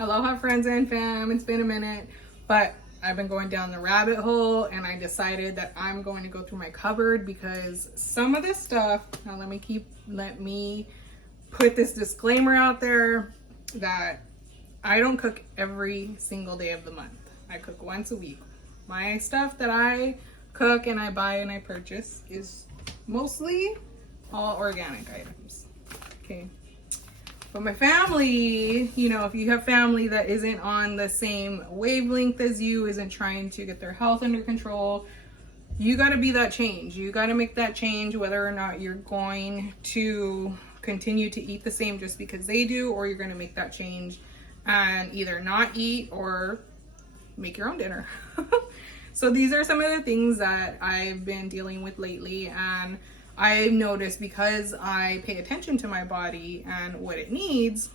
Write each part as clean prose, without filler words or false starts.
Aloha friends and fam, it's been a minute, but I've been going down the rabbit hole and I decided that I'm going to go through my cupboard because some of this stuff, now let me put this disclaimer out there that I don't cook every single day of the month. I cook once a week. My stuff that I cook and I buy and I purchase is mostly all organic items, okay? But my family, you know, if you have family that isn't on the same wavelength as you, isn't trying to get their health under control, you got to be that change. You got to make that change whether or not you're going to continue to eat the same just because they do, or you're going to make that change and either not eat or make your own dinner. So these are some of the things that I've been dealing with lately, and I've noticed because I pay attention to my body and what it needs,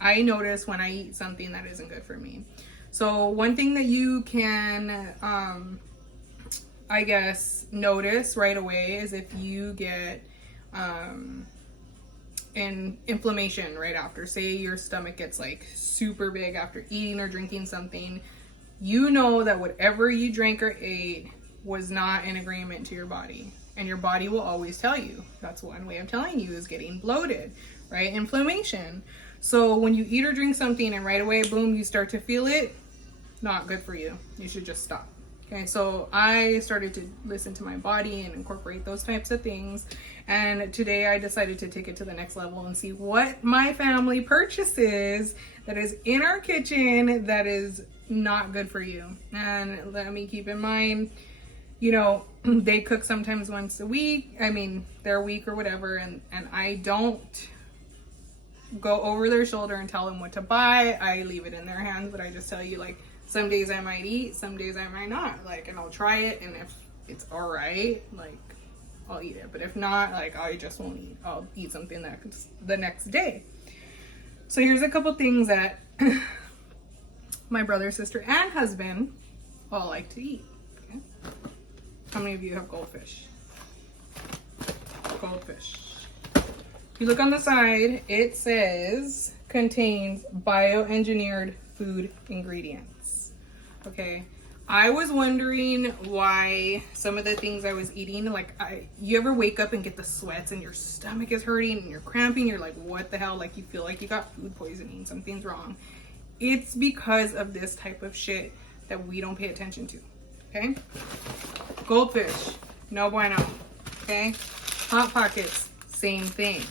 I notice when I eat something that isn't good for me. So one thing that you can, I guess, notice right away is if you get an inflammation right after. Say your stomach gets like super big after eating or drinking something, you know that whatever you drank or ate was not in agreement to your body. And your body will always tell you. That's one way of telling you is getting bloated, right? Inflammation. So when you eat or drink something and right away, boom, you start to feel it, not good for you. You should just stop. Okay, so I started to listen to my body and incorporate those types of things. And today I decided to take it to the next level and see what my family purchases that is in our kitchen that is not good for you. And let me keep in mind, you know, they cook sometimes once a week. I mean, they're a week or whatever. And I don't go over their shoulder and tell them what to buy. I leave it in their hands, but I just tell you, like, some days I might eat, some days I might not. Like, and I'll try it. And if it's all right, like, I'll eat it. But if not, like, I just won't eat. I'll eat something the next day. So here's a couple things that my brother, sister, and husband all like to eat. Okay? How many of you have goldfish? Goldfish. If you look on the side, it says contains bioengineered food ingredients. Okay. I was wondering why some of the things I was eating, like, you ever wake up and get the sweats and your stomach is hurting and you're cramping, you're like, what the hell? Like, you feel like you got food poisoning, something's wrong. It's because of this type of shit that we don't pay attention to. Okay? Goldfish, no bueno. Okay? Hot Pockets, same thing.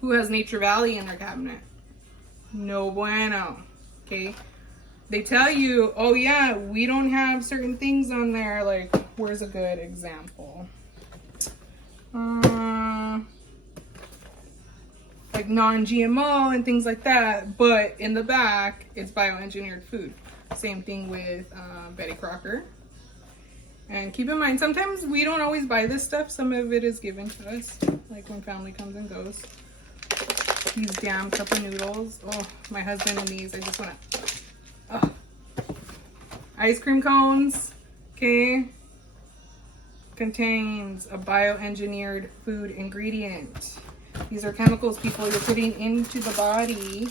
Who has Nature Valley in their cabinet? No bueno. Okay? They tell you, oh yeah, we don't have certain things on there. Like, where's a good example? Like non-GMO and things like that, but in the back, it's bioengineered food. Same thing with Betty Crocker. And keep in mind, sometimes we don't always buy this stuff. Some of it is given to us, like when family comes and goes. These damn cup of noodles. Oh, my husband and these, I just want to... Oh. Ice cream cones, okay, contains a bioengineered food ingredient. These are chemicals, people, you're putting into the body,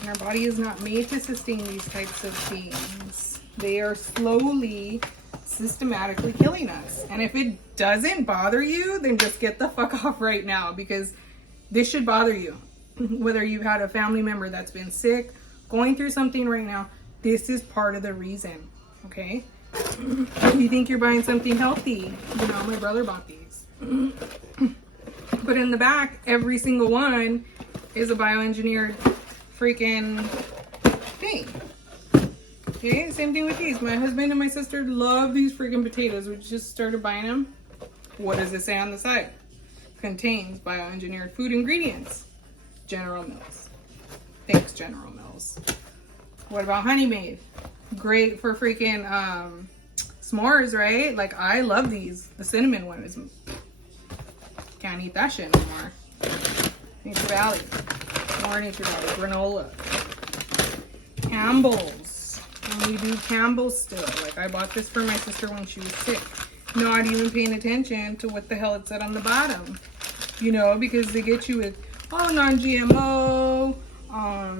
and our body is not made to sustain these types of things. They are slowly, systematically killing us. And if it doesn't bother you, then just get the fuck off right now, because this should bother you. Whether you've had a family member that's been sick, going through something right now, this is part of the reason, okay? You think you're buying something healthy. You know, my brother bought these. But in the back, every single one is a bioengineered freaking thing. Okay, same thing with these. My husband and my sister love these freaking potatoes. We just started buying them. What does it say on the side? Contains bioengineered food ingredients. General Mills. Thanks, General Mills. What about Honey Maid? Great for freaking s'mores, right? Like, I love these. The cinnamon one is... Can't eat that shit anymore. Nature Valley. More Nature Valley. Granola. Campbell's. And we do Campbell's still. Like, I bought this for my sister when she was sick. Not even paying attention to what the hell it said on the bottom. You know, because they get you with, oh, non-GMO,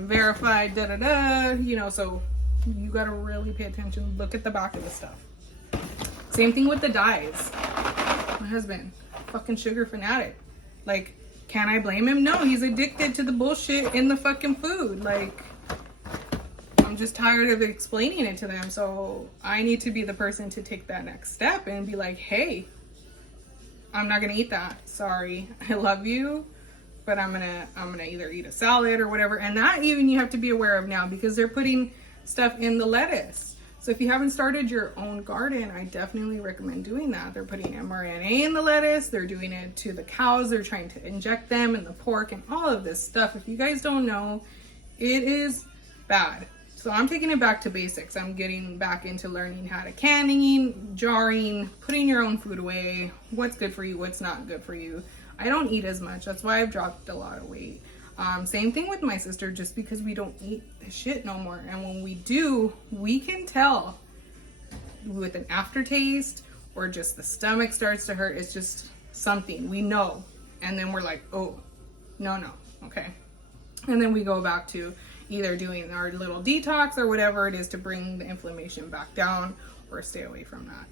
verified verified, da da da, you know, so you gotta really pay attention. Look at the back of the stuff. Same thing with the dyes. My husband, fucking sugar fanatic. Like, can I blame him? No, he's addicted to the bullshit in the fucking food. Like, I'm just tired of explaining it to them. So I need to be the person to take that next step and be like, hey, I'm not gonna eat that. Sorry, I love you, but I'm gonna either eat a salad or whatever. And that even you have to be aware of now, because they're putting stuff in the lettuce. So if you haven't started your own garden, I definitely recommend doing that. They're putting mRNA in the lettuce. They're doing it to the cows. They're trying to inject them in the pork and all of this stuff. If you guys don't know, it is bad. So I'm taking it back to basics. I'm getting back into learning how to canning, jarring, putting your own food away, what's good for you, what's not good for you. I don't eat as much. That's why I've dropped a lot of weight. Same thing with my sister, just because we don't eat the shit no more. And when we do, we can tell with an aftertaste or just the stomach starts to hurt. It's just something we know. And then we're like, oh, no, okay. And then we go back to either doing our little detox or whatever it is to bring the inflammation back down or stay away from that.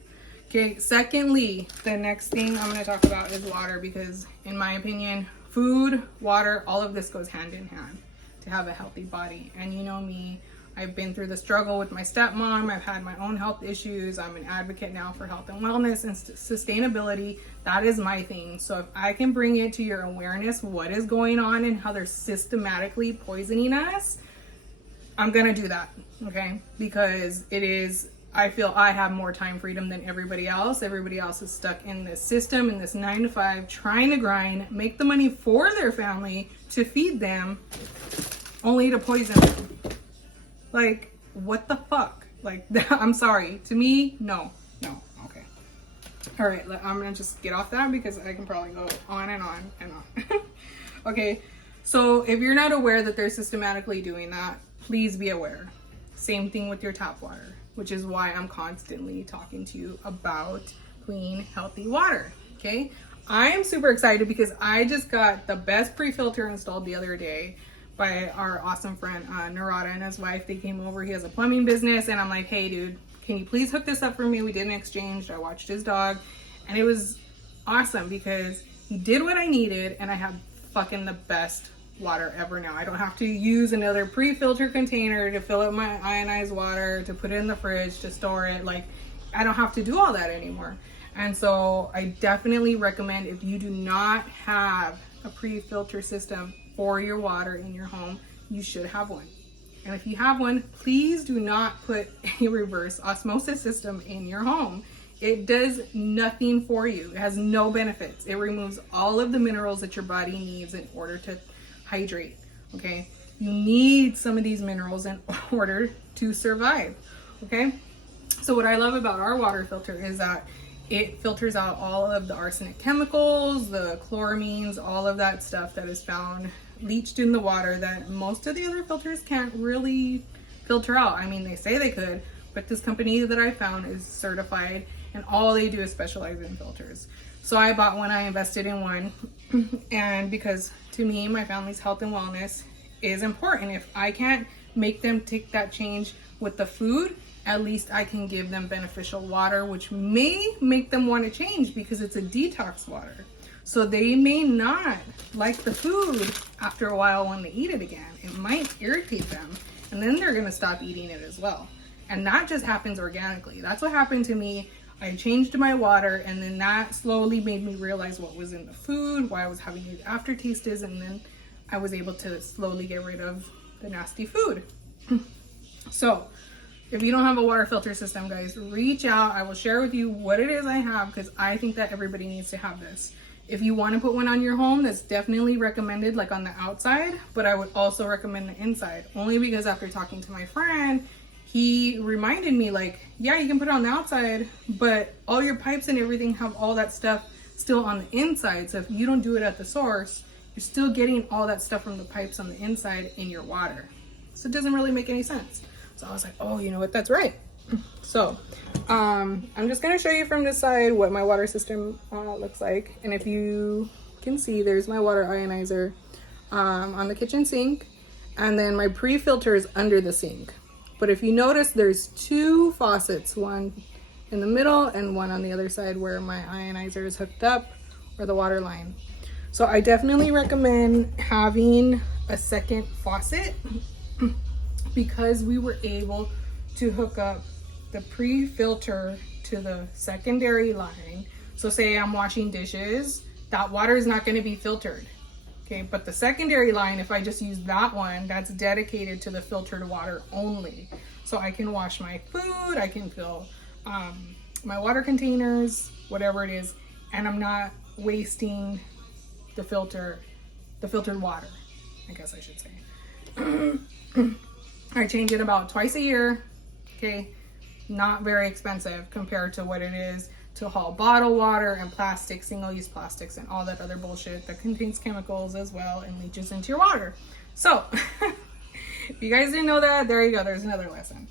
Okay, secondly, the next thing I'm going to talk about is water, because in my opinion, food, water, all of this goes hand in hand to have a healthy body. And you know me, I've been through the struggle with my stepmom. I've had my own health issues. I'm an advocate now for health and wellness and sustainability. That is my thing. So if I can bring it to your awareness, what is going on and how they're systematically poisoning us, I'm going to do that. Okay. Because it is, I feel I have more time freedom than everybody else. Everybody else is stuck in this system, in this 9 to 5, trying to grind, make the money for their family to feed them, only to poison them. Like, what the fuck? Like, I'm sorry. To me, no. Okay. All right. I'm going to just get off that because I can probably go on and on and on. Okay. So if you're not aware that they're systematically doing that, please be aware. Same thing with your tap water, which is why I'm constantly talking to you about clean, healthy water. Okay. I am super excited because I just got the best pre-filter installed the other day by our awesome friend Narada and his wife. They came over. He has a plumbing business, and I'm like, hey dude, can you please hook this up for me? We did an exchange. I watched his dog, and it was awesome because he did what I needed, and I have fucking the best water ever now. I don't have to use another pre-filter container to fill up my ionized water, to put it in the fridge, to store it. Like, I don't have to do all that anymore. And so I definitely recommend, if you do not have a pre-filter system for your water in your home, you should have one. And if you have one, please do not put a reverse osmosis system in your home. It does nothing for you. It has no benefits. It removes all of the minerals that your body needs in order to hydrate. Okay, you need some of these minerals in order to survive. Okay, so what I love about our water filter is that it filters out all of the arsenic chemicals, the chloramines, all of that stuff that is found leached in the water that most of the other filters can't really filter out. I mean, they say they could, but this company that I found is certified, and all they do is specialize in filters. So I bought one, I invested in one, and because to me, my family's health and wellness is important. If I can't make them take that change with the food, at least I can give them beneficial water, which may make them want to change because it's a detox water. So they may not like the food after a while when they eat it again. It might irritate them, and then they're gonna stop eating it as well. And that just happens organically. That's what happened to me. I changed my water, and then that slowly made me realize what was in the food, why I was having these aftertastes, and then I was able to slowly get rid of the nasty food. So if you don't have a water filter system, guys, reach out. I will share with you what it is I have, because I think that everybody needs to have this. If you want to put one on your home, that's definitely recommended, like on the outside, but I would also recommend the inside, only because after talking to my friend, he reminded me, like, yeah, you can put it on the outside, but all your pipes and everything have all that stuff still on the inside. So if you don't do it at the source, you're still getting all that stuff from the pipes on the inside in your water. So it doesn't really make any sense. So I was like, oh, you know what, that's right. So I'm just gonna show you from this side what my water system looks like. And if you can see, there's my water ionizer on the kitchen sink. And then my pre-filter is under the sink. But if you notice, there's two faucets, one in the middle and one on the other side where my ionizer is hooked up, or the water line. So I definitely recommend having a second faucet because we were able to hook up the pre-filter to the secondary line. So say I'm washing dishes, that water is not going to be filtered. Okay, but the secondary line, if I just use that one, that's dedicated to the filtered water only. So I can wash my food, I can fill my water containers, whatever it is, and I'm not wasting the filtered water, I guess I should say. I change it about twice a year, okay? Not very expensive compared to what it is to haul bottled water and plastic, single-use plastics, and all that other bullshit that contains chemicals as well and leaches into your water. So, if you guys didn't know that, there you go, there's another lesson.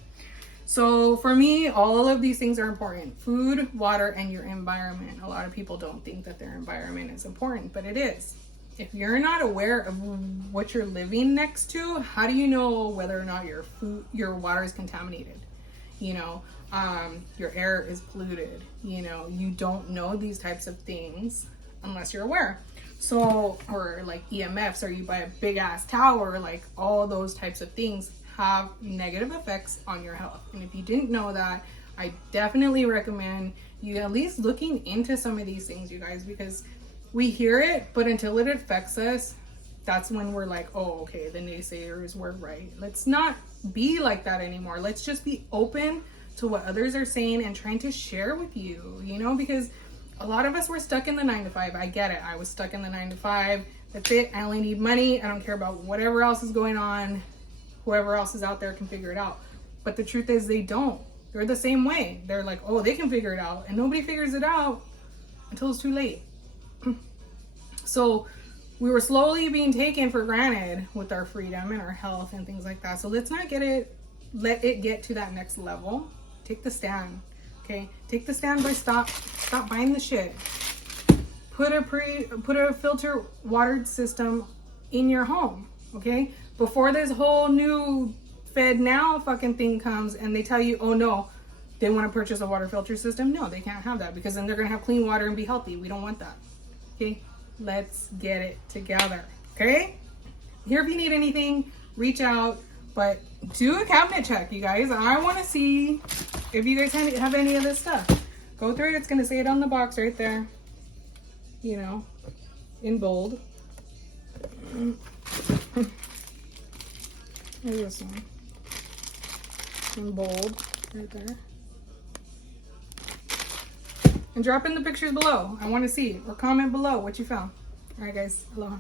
So for me, all of these things are important. Food, water, and your environment. A lot of people don't think that their environment is important, but it is. If you're not aware of what you're living next to, how do you know whether or not your water is contaminated? You know, your air is polluted. You know, you don't know these types of things unless you're aware. So, or like EMFs, or you buy a big ass tower, like all those types of things have negative effects on your health. And if you didn't know that, I definitely recommend you at least looking into some of these things, you guys, because we hear it, but until it affects us, that's when we're like, oh, okay, the naysayers were right. Let's not be like that anymore. Let's just be open to what others are saying and trying to share with you, you know, because a lot of us were stuck in the 9-to-5. I get it. I was stuck in the 9-to-5. That's it. I only need money. I don't care about whatever else is going on. Whoever else is out there can figure it out. But the truth is they don't. They're the same way. They're like, oh, they can figure it out. And nobody figures it out until it's too late. So we were slowly being taken for granted with our freedom and our health and things like that. So let's not let it get to that next level. Take the stand, okay? Take the stand by stop buying the shit. Put a filter watered system in your home, okay? Before this whole new Fed Now fucking thing comes and they tell you, oh no, they want to purchase a water filter system. No, they can't have that because then they're going to have clean water and be healthy. We don't want that, okay? Let's get it together, okay? Here, if you need anything, reach out, but do a cabinet check, you guys. I want to see if you guys have any of this stuff. Go through it. It's going to say it on the box right there, you know, in bold. There's this one in bold right there. And drop in the pictures below. I want to see, or comment below what you found. All right, guys. Aloha.